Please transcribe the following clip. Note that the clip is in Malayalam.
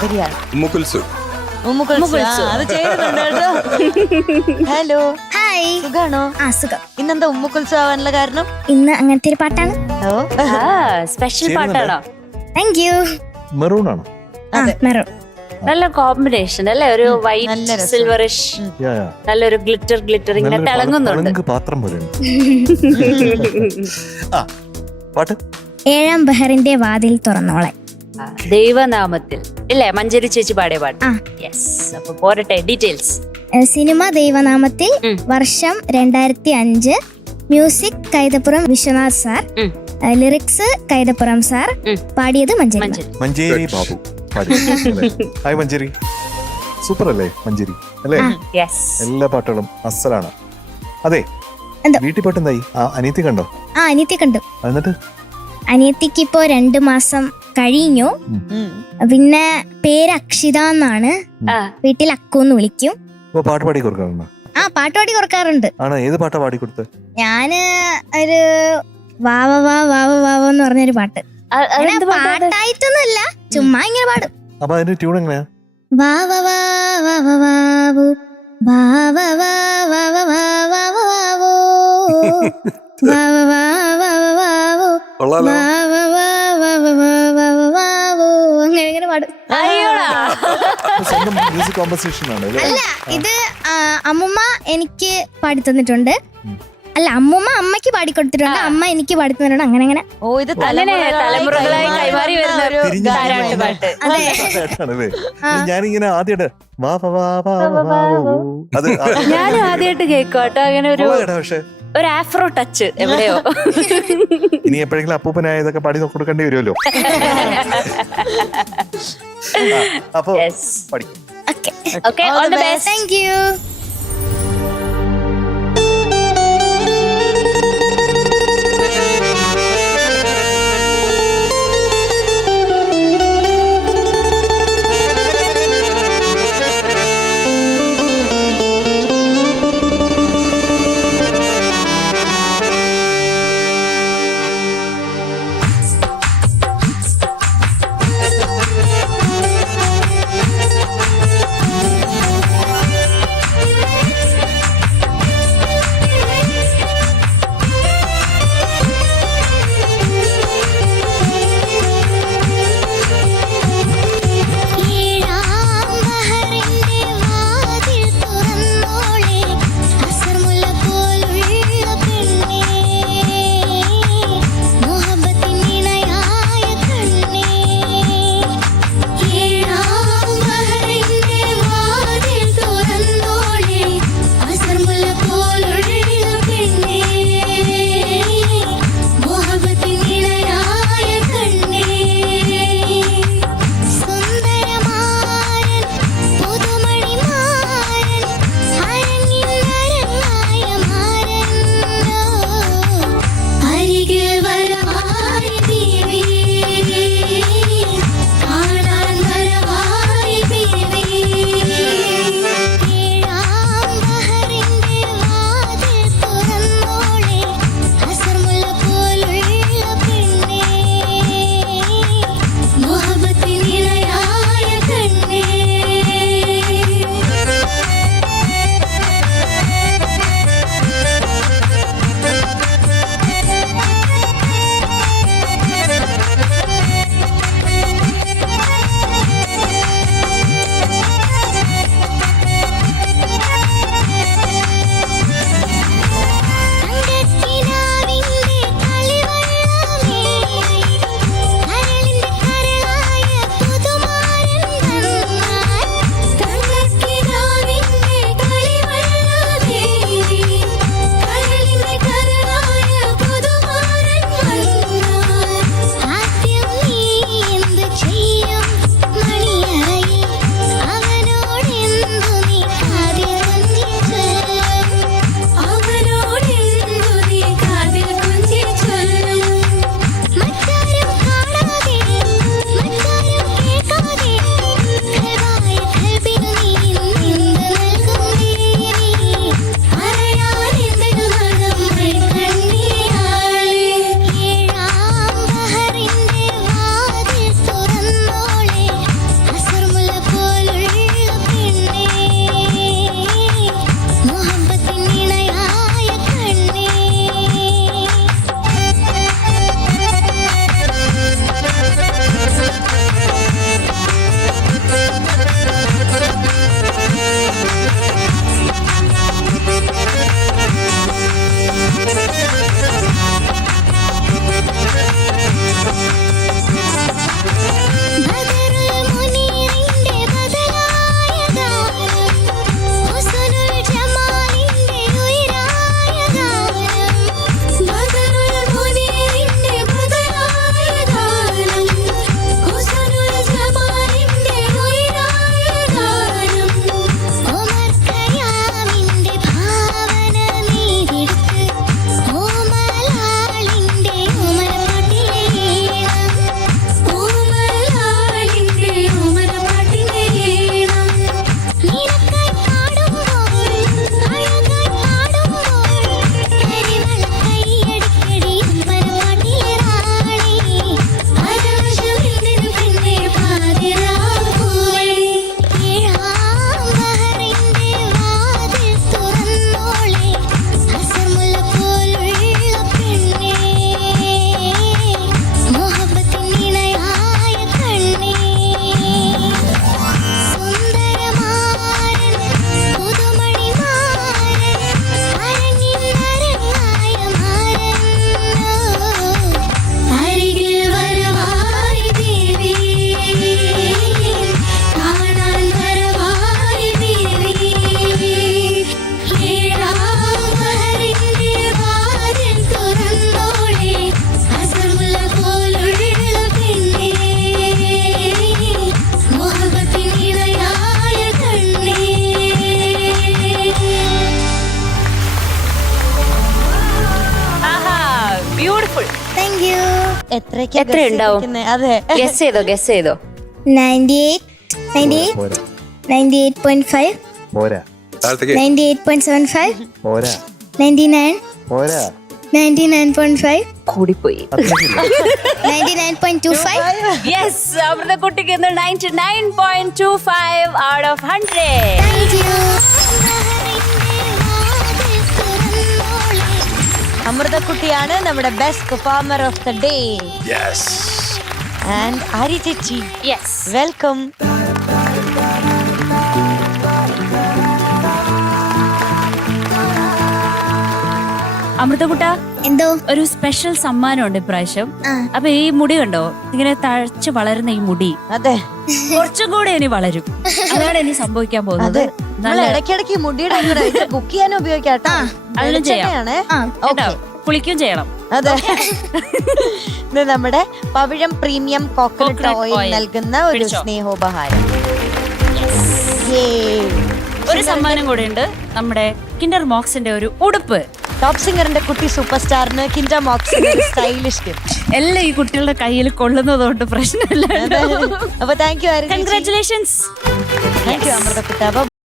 സുന്ദരിയാണ്. ഉമ്മുക്കുൽസു. അത് ചെയ്യുന്നുണ്ട് കേട്ടോ. Hello, hi. സുഖാണോ? സുഖം. ഇന്നെന്താ ഉമ്മുക്കുൽസു ആവാനുള്ള കാരണം? ഇന്ന് അങ്ങനത്തെ ഒരു പാട്ടാണ്. സ്പെഷ്യൽ പാട്ടാണോ? Thank you. മെറൂൺ ആണോ? മെറൂൺ. നല്ല കോമ്പിനേഷൻ അല്ലേ? ഒരു നല്ല വൈറ്റ് രസം. സിൽവറിഷ്, നല്ലൊരു ഗ്ലിറ്റർ ഇങ്ങനെ തിളങ്ങുന്നുണ്ട്. പാത്രം പോലെ പാട്ട്. 7-ാം ബഹറിന്റെ വാതിൽ തുറന്നോളെ. ദൈവനാമത്തിൽ ഇല്ലേ? മഞ്ജരി ചേച്ചി പാടിയ പാട്ട്. യെസ്. അപ്പൊ പോരട്ടെ ഡീറ്റെയിൽസ്. സിനിമ ദൈവനാമത്തിൽ, വർഷം 2005, music Kaithapram Vishwanath sir, lyrics Kaithapram sir, പാടിയത് മഞ്ചേരി ബാബു. ഹായ് മഞ്ചേരി, സൂപ്പർ അല്ലേ മഞ്ചേരി അല്ലേ? എല്ലാ പാട്ടുകളും അസലാണ്. അതെ, വീട്ടിൽ പോയിട്ട് എന്തായി? അനിയത്തി കണ്ടോ? അനിയത്തി കണ്ടു. എന്നിട്ട് അനിയത്തിക്ക് ഇപ്പോ 2 മാസം കഴിഞ്ഞു. പിന്നെ പേര് അക്ഷിത എന്നാണ്. വീട്ടിൽ അക്കൂന്ന് വിളിക്കും. പാട്ട് പാടി കൊടുക്കാറുണ്ടോ? പാട്ട് പാടി കൊടുക്കാറുണ്ട്. ആണോ? ഏത് പാട്ടാ പാടി കൊടുത്തത്? ഞാന് ഒരു വാവ വാ വാവ വാവ എന്ന് പറഞ്ഞൊരു പാട്ട്. പാട്ടായിട്ടൊന്നുമില്ല, ചുമ്മാ ഇങ്ങനെ പാടും. അപ്പൊ അതിന്റെ ട്യൂൺ എങ്ങനെയാ? വാവ വാ വാവ വാവു വാവ വാ വാവ വാ വാവ വാവു വാവ വാ വാവ വാവു വാവ വാ വാവ വാ വാവ വാവു അങ്ങനെ പാടും. സ്വന്തം മ്യൂസിക് കോമ്പസിഷൻ ആണ്? അല്ല, ഇത് അമ്മുമ്മ എനിക്ക് പാടി തന്നിട്ടുണ്ട്. അല്ല, അമ്മുമ്മ അമ്മയ്ക്ക് പാടിക്കൊടുത്തിട്ടുണ്ട്, അമ്മ എനിക്ക് പാടി തന്നിട്ടുണ്ട്. അങ്ങനെ അങ്ങനെ. ഇത് തലമുറകളായി കൈമാറി വരുന്ന ഒരു പാട്ടാണല്ലേ? ഞാനിങ്ങനെ ആദ്യമായിട്ട് ഞാൻ ആദ്യമായിട്ട് കേൾക്കോട്ടോ അങ്ങനെ ഒരു ആഫ്രോ ടച്ച് എവിടെയോ. ഇനി എപ്പോഴെങ്കിലും അപ്പൂപ്പനായ ഇതൊക്കെ പാടി കൊടുക്കേണ്ടി വരുമല്ലോ. അപ്പൊ പഠിക്കും. Okay, all the best. Thank you. Beautiful. Thank you. എത്ര ഉണ്ടാവും? അതെ, ഗസ് ചെയ്തോ 98, 98, പോരാ 98.5, പോരാ 98.75, പോരാ 99, പോരാ 99.5, കൂടിപ്പോയി. അത്രയ്ക്കില്ല. 99.25. യെസ്, അമൃതക്കുട്ടിക്ക് 99.25 out of 100. Thank you. അമൃതക്കുട്ടിയാണ് നമ്മുടെ best performer of the day. And Arya ചേച്ചി, യെസ്, വെൽക്കം. അമൃതക്കുട്ട, എന്തോ ഒരു സ്പെഷ്യൽ സമ്മാനമുണ്ട് ഇപ്രാവശ്യം. ആ. അപ്പൊ ഈ മുടി കണ്ടോ, ഇങ്ങനെ തഴച്ച് വളരുന്ന ഈ മുടി അതെ, കുറച്ചും കൂടെ ഇനി വളരും. അതാണ് ഇനി സംഭവിക്കാൻ പോകുന്നത്. അതെ. നമ്മൾ ഇടയ്ക്കിടയ്ക്ക് മുടിയുടെ കുക്ക് ചെയ്യാനും ഉപയോഗിക്കാം കേട്ടോ. അതിലും ചെയ്യാം. വെളിച്ചെണ്ണയാണ്. കേട്ടോ, കുളിക്കും ചെയ്യണം. അതെ. ഇത് നമ്മുടെ Pavizham premium coconut Coconut oil oil. നൽകുന്ന ഒരു പിടിച്ചോ. സ്നേഹോപഹാരം. Yay. ഒരു സമ്മാനം കൂടെ ഉണ്ട്, നമ്മുടെ കിൻഡർ മോക്സിന്റെ ഒരു ഉടുപ്പ്. ടോപ്പ് സിംഗറിന്റെ കുട്ടി സൂപ്പർ സ്റ്റാറിന് കിൻഡർ മോക്സിന്റെ സ്റ്റൈലിഷ് ഗിഫ്റ്റ്. എല്ലാം ഈ കുട്ടികളുടെ കയ്യിൽ കൊള്ളുന്നതുകൊണ്ട് പ്രശ്നമില്ല. അപ്പൊ thank you, congratulations. Thank you അമൃതക്കുട്ട. അപ്പൊ